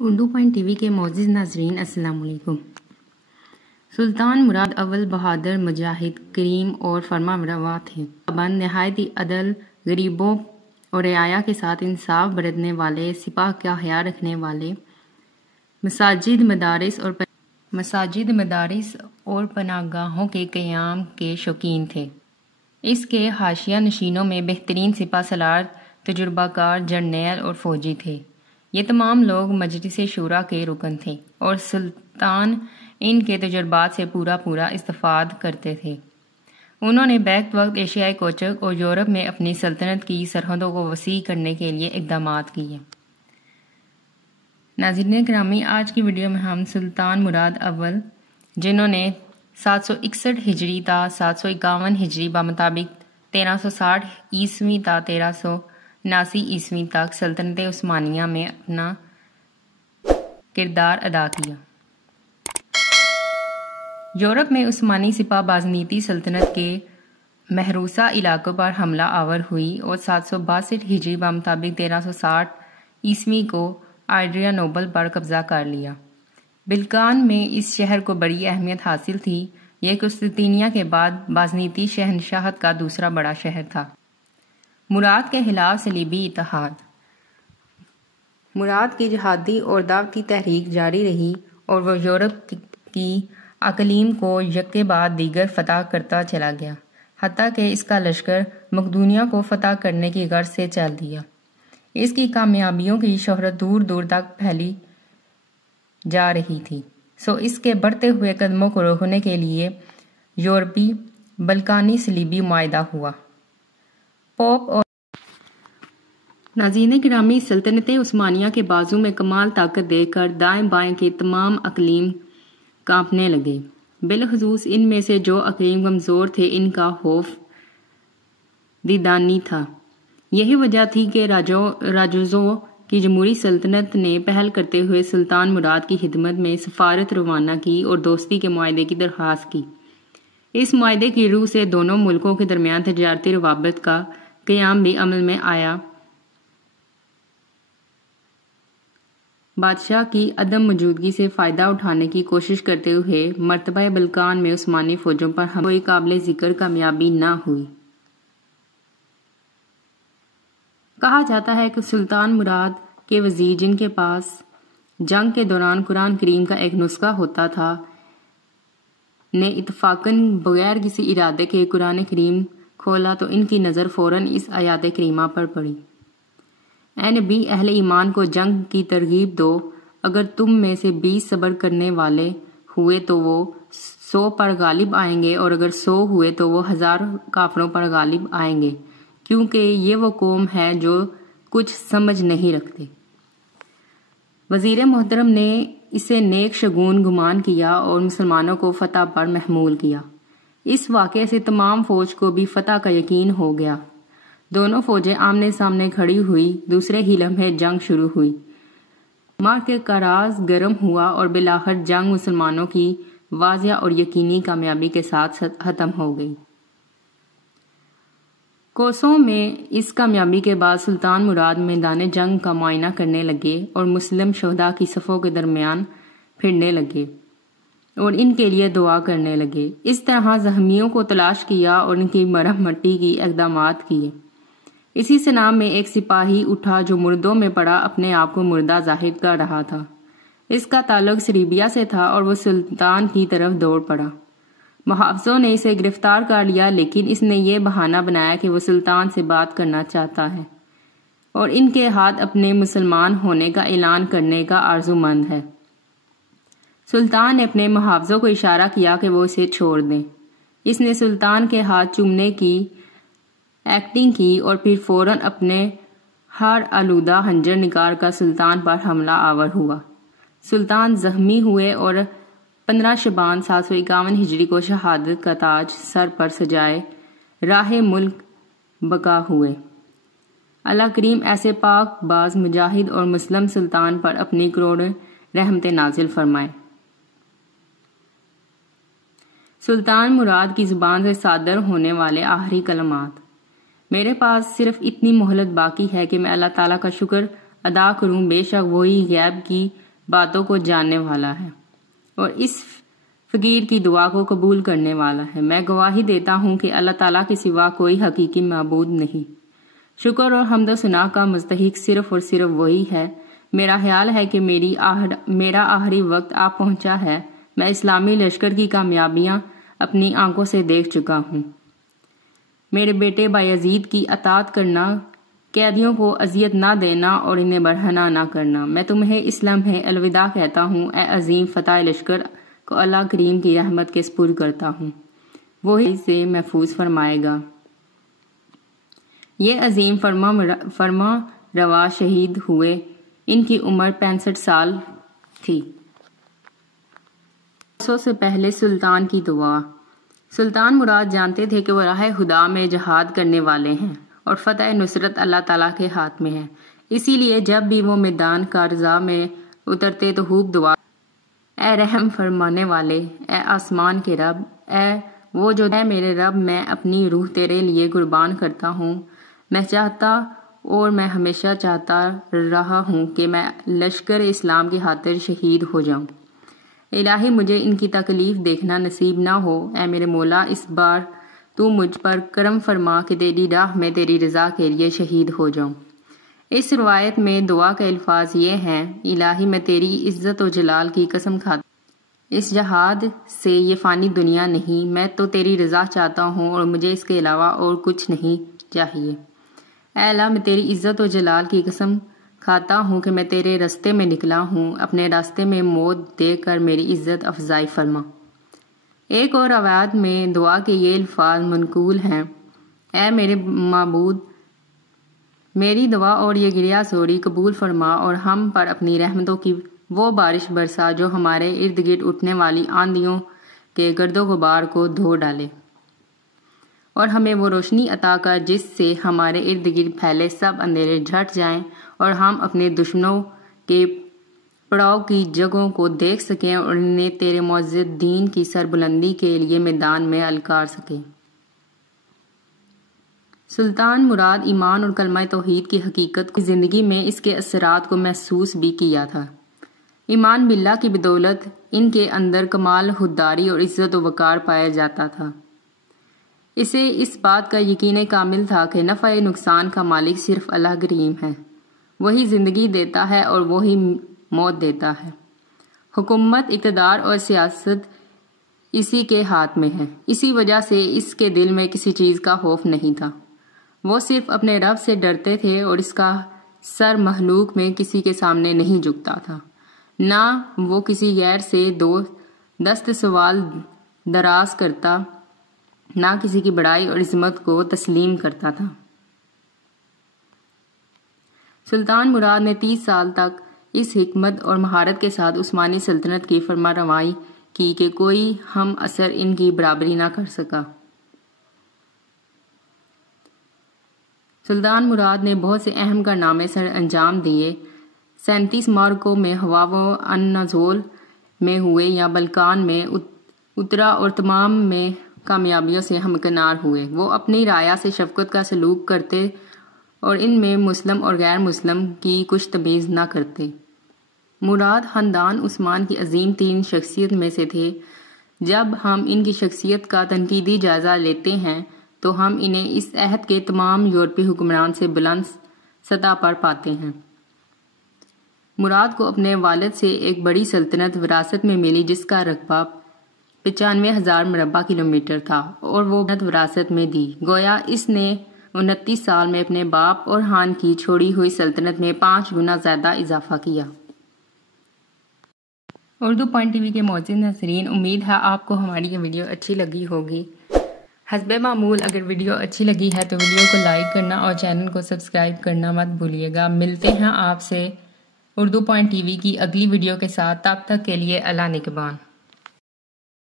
Urdu point T V کے معزز ناظرین السلام علیکم۔ سلطان مراد اول بہادر، مجاہد، کریم اور فرما روا تھے۔ پابند، نہایت عدل، غریبوں اور رعایا کے ساتھ انصاف برتنے والے، سپاہ کا خیال رکھنے والے، مساجد، مدارس اور پناہ گاہوں کے قیام کے شوقین تھے۔ اس کے حاشیہ نشینوں میں بہترین سپہ سالار، تجربہ کار جرنیل اور فوجی تھے۔ یہ تمام لوگ مجلس شورا کے رکن تھے اور سلطان ان کے تجربات سے پورا استفاد کرتے تھے۔ انہوں نے بیک وقت ایشیائی کوچک اور یورپ میں اپنی سلطنت کی سرحدوں کو وسیع کرنے کے لیے اقدامات کیے۔ ناظرین گرامی، آج کی ویڈیو میں ہم سلطان مراد اول، جنہوں نے 761 ہجری تا 751 ہجری بمطابق 1360 عیسوی تا 1379 عیسوی تک سلطنت عثمانیہ میں اپنا کردار ادا کیا۔ یورپ میں عثمانی سپہ بازنطینی سلطنت کے محروسہ علاقوں پر حملہ آور ہوئی اور 762 ہجری بمطابق 1360 عیسوی کو ایڈریانوبل پر قبضہ کر لیا۔ بلقان میں اس شہر کو بڑی اہمیت حاصل تھی۔ یہ قسطنطنیہ کے بعد بازنطینی شہنشاہت کا دوسرا بڑا شہر تھا۔ مراد کے خلاف صلیبی اتحاد۔ مراد کی جہادی اور دعوتی تحریک جاری رہی اور وہ یورپ کی اقلیم کو یک بعد دیگر فتح کرتا چلا گیا، حتیٰ کہ اس کا لشکر مقدونیہ کو فتح کرنے کی غرض سے چل دیا۔ اس کی کامیابیوں کی شہرت دور دور تک پھیلی جا رہی تھی، سو اس کے بڑھتے ہوئے قدموں کو روکنے کے لیے یورپی بلقانی صلیبی معاہدہ ہوا۔ پوپ اور ناظرین گرامی، سلطنت عثمانیہ کے بازو میں کمال طاقت دیکھ کر دائیں بائیں کے تمام اقلیم کانپنے لگے، بالخصوص ان میں سے جو اقلیم کمزور تھے۔ ان کا خوف دیدانی تھا۔ یہی وجہ تھی کہ راجوزوں کی جمہوری سلطنت نے پہل کرتے ہوئے سلطان مراد کی خدمت میں سفارت روانہ کی اور دوستی کے معاہدے کی درخواست کی۔ اس معاہدے کی روح سے دونوں ملکوں کے درمیان تجارتی روابط کا قیام بھی عمل میں آیا۔ بادشاہ کی عدم موجودگی سے فائدہ اٹھانے کی کوشش کرتے ہوئے مرتبہ بلقان میں عثمانی فوجوں پر کوئی قابل ذکر کامیابی نہ ہوئی۔ کہا جاتا ہے کہ سلطان مراد کے وزیر، جن کے پاس جنگ کے دوران قرآن کریم کا ایک نسخہ ہوتا تھا، نے اتفاقاً بغیر کسی ارادے کے قرآن کریم کھولا تو ان کی نظر فوراً اس آیات کریمہ پر پڑی: اے نبی، اہل ایمان کو جنگ کی ترغیب دو۔ اگر تم میں سے 20 صبر کرنے والے ہوئے تو وہ 100 پر غالب آئیں گے، اور اگر 100 ہوئے تو وہ 1000 کافروں پر غالب آئیں گے، کیونکہ یہ وہ قوم ہے جو کچھ سمجھ نہیں رکھتے۔ وزیر محترم نے اسے نیک شگون گمان کیا اور مسلمانوں کو فتح پر محمول کیا۔ اس واقعے سے تمام فوج کو بھی فتح کا یقین ہو گیا۔ دونوں فوجیں آمنے سامنے کھڑی ہوئی۔ دوسرے ہی لمحے جنگ شروع ہوئی۔ معرکہ کا راز گرم ہوا اور بالآخر جنگ مسلمانوں کی واضح اور یقینی کامیابی کے ساتھ ختم ہو گئی۔ کوسوں میں اس کامیابی کے بعد سلطان مراد میدان جنگ کا معائنہ کرنے لگے اور مسلم شہداء کی صفوں کے درمیان پھرنے لگے اور ان کے لیے دعا کرنے لگے۔ اس طرح زخمیوں کو تلاش کیا اور ان کی مرہم کی اقدامات کیے۔ اسی سنا میں ایک سپاہی اٹھا جو مردوں میں پڑا اپنے آپ کو مردہ ظاہر کر رہا تھا۔ اس کا تعلق سریبیا سے تھا اور وہ سلطان کی طرف دوڑ پڑا۔ محافظوں نے اسے گرفتار کر لیا، لیکن اس نے یہ بہانہ بنایا کہ وہ سلطان سے بات کرنا چاہتا ہے اور ان کے ہاتھ اپنے مسلمان ہونے کا اعلان کرنے کا آرزومند ہے۔ سلطان نے اپنے محافظوں کو اشارہ کیا کہ وہ اسے چھوڑ دیں۔ اس نے سلطان کے ہاتھ چومنے کی ایکٹنگ کی اور پھر فوراً اپنے ہار آلودہ خنجر نکال کر سلطان پر حملہ آور ہوا۔ سلطان زخمی ہوئے اور 15 شعبان 751 ہجری کو شہادت کا تاج سر پر سجائے راہ ملک بقا ہوئے۔ اللہ کریم ایسے پاک باز مجاہد اور مسلم سلطان پر اپنی کروڑیں رحمتیں نازل فرمائے۔ سلطان مراد کی زبان سے صادر ہونے والے آخری کلمات: میرے پاس صرف اتنی مہلت باقی ہے کہ میں اللہ تعالیٰ کا شکر ادا کروں۔ بے شک وہی غیب کی باتوں کو جاننے والا ہے اور اس فقیر کی دعا کو قبول کرنے والا ہے۔ میں گواہی دیتا ہوں کہ اللہ تعالیٰ کے سوا کوئی حقیقی معبود نہیں۔ شکر اور حمد و ثنا کا مستحق صرف اور صرف وہی ہے۔ میرا خیال ہے کہ میرا آخری وقت آ پہنچا ہے۔ میں اسلامی لشکر کی کامیابیاں اپنی آنکھوں سے دیکھ چکا ہوں۔ میرے بیٹے بایزید کی اطاعت کرنا، قیدیوں کو اذیت نہ دینا اور انہیں برہنہ نہ کرنا۔ میں تمہیں اس لمحے الوداع کہتا ہوں۔ اے عظیم فتح لشکر کو اللہ کریم کی رحمت کے سپرد کرتا ہوں، وہی سے محفوظ فرمائے گا۔ یہ عظیم فرما روا شہید ہوئے، ان کی عمر 65 سال تھی۔ سے پہلے سلطان کی دعا۔ سلطان مراد جانتے تھے کہ وہ راہ خدا میں جہاد کرنے والے ہیں اور فتح نصرت اللہ تعالیٰ کے ہاتھ میں ہے۔ اسی لیے جب بھی وہ میدان کارزہ میں اترتے تو خوب دعا، اے رحم فرمانے والے، اے آسمان کے رب، اے وہ جو ہے میرے رب، میں اپنی روح تیرے لیے قربان کرتا ہوں۔ میں چاہتا اور میں ہمیشہ چاہتا رہا ہوں کہ میں لشکر اسلام کی خاطر شہید ہو جاؤں۔ الہی مجھے ان کی تکلیف دیکھنا نصیب نہ ہو۔ اے میرے مولا، اس بار تو مجھ پر کرم فرما کہ تیری راہ میں تیری رضا کے لیے شہید ہو جاؤں۔ اس روایت میں دعا کے الفاظ یہ ہیں، الہی میں تیری عزت و جلال کی قسم کھاتا ہوں، اس جہاد سے یہ فانی دنیا نہیں، میں تو تیری رضا چاہتا ہوں اور مجھے اس کے علاوہ اور کچھ نہیں چاہیے۔ اے اللہ، میں تیری عزت و جلال کی قسم کھاتا ہوں کہ میں تیرے راستے میں نکلا ہوں، اپنے راستے میں موت دے کر میری عزت افزائی فرما۔ ایک اور روایت میں دعا کے یہ الفاظ منقول ہیں، اے میرے معبود، میری دعا اور یہ گریہ زوری قبول فرما اور ہم پر اپنی رحمتوں کی وہ بارش برسا جو ہمارے ارد گرد اٹھنے والی آندھیوں کے گرد و غبار کو دھو ڈالے، اور ہمیں وہ روشنی عطا کر جس سے ہمارے ارد گرد پھیلے سب اندھیرے جھٹ جائیں اور ہم اپنے دشمنوں کے پڑاؤ کی جگہوں کو دیکھ سکیں اور انہیں تیرے معزز دین کی سربلندی کے لیے میدان میں الکار سکیں۔ سلطان مراد ایمان اور کلمہ توحید کی حقیقت کو زندگی میں اس کے اثرات کو محسوس بھی کیا تھا۔ ایمان باللہ کی بدولت ان کے اندر کمال خودداری اور عزت و وقار پایا جاتا تھا۔ اسے اس بات کا یقین کامل تھا کہ نفع نقصان کا مالک صرف اللہ کریم ہے، وہی زندگی دیتا ہے اور وہی موت دیتا ہے۔ حکومت، اقتدار اور سیاست اسی کے ہاتھ میں ہے، اسی وجہ سے اس کے دل میں کسی چیز کا خوف نہیں تھا۔ وہ صرف اپنے رب سے ڈرتے تھے اور اس کا سر مخلوق میں کسی کے سامنے نہیں جھکتا تھا، نہ وہ کسی غیر سے دست سوال دراز کرتا، نہ کسی کی بڑائی اور عظمت کو تسلیم کرتا تھا۔ سلطان مراد نے 30 سال تک اس حکمت اور مہارت کے ساتھ عثمانی سلطنت کی فرمانروائی کی کہ کوئی ہم عصر ان کی برابری نہ کر سکا۔ سلطان مراد نے بہت سے اہم کارنامے سر انجام دیے۔ 37 معرکوں میں ہوا و النزول میں ہوئے یا بلکان میں اترا اور تمام میں کامیابیوں سے ہمکنار ہوئے۔ وہ اپنی رعایا سے شفقت کا سلوک کرتے اور ان میں مسلم اور غیر مسلم کی کچھ تمیز نہ کرتے۔ مراد خاندان عثمان کی عظیم ترین شخصیت میں سے تھے۔ جب ہم ان کی شخصیت کا تنقیدی جائزہ لیتے ہیں تو ہم انہیں اس عہد کے تمام یورپی حکمران سے بلند سطح پر پاتے ہیں۔ مراد کو اپنے والد سے ایک بڑی سلطنت وراثت میں ملی جس کا رقبہ 95,000 مربع کلومیٹر تھا اور وہ وراثت میں دی، گویا اس نے 29 سال میں اپنے باپ اور خان کی چھوڑی ہوئی سلطنت میں 5 گنا زیادہ اضافہ کیا۔ اردو پوائنٹ ٹی وی کے معزز ناظرین، امید ہے آپ کو ہماری یہ ویڈیو اچھی لگی ہوگی۔ حسب معمول اگر ویڈیو اچھی لگی ہے تو ویڈیو کو لائک کرنا اور چینل کو سبسکرائب کرنا مت بھولیے گا۔ ملتے ہیں آپ سے اردو پوائنٹ ٹی وی کی اگلی ویڈیو کے ساتھ، تب تک کے لیے اللہ نگہبان۔